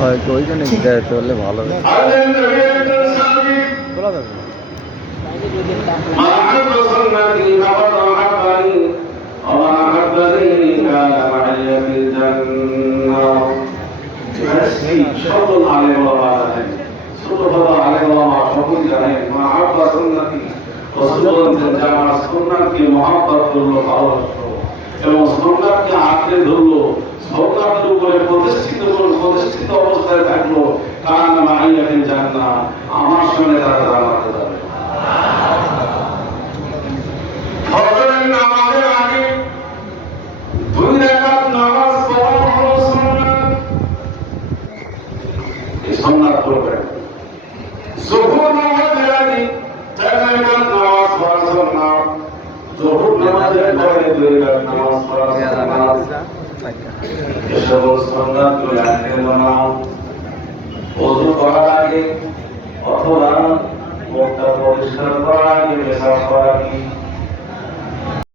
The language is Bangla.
হয়তো ওইখানে যেতে হলে ভালো হবে। বলা যাবে এবং সন্ন্যাতকে আঁকড়ে ধরলো, সন্ন্যাতের উপরে প্রতিষ্ঠিত অবস্থায় থাকলো, কার নাম আইয়াকে জান না, আমার সঙ্গে তারা জানাতে যাবে। ফজরের নামাজের আগে 2 রাকাত নামাজ পড়া হলো সুন্নাত, এই সুন্নাত পড়বেন। যুহর নামাজের আগে 4 রাকাত নামাজ পড়া সুন্নাত, যুহর নামাজের পরে 2 রাকাত নামাজ পড়া সুন্নাত। এসব সুন্নাতগুলো আগে বানাও। ওযু করার আগে অথবা মুখটা পরিষ্কার করার আগে, পেশাব করার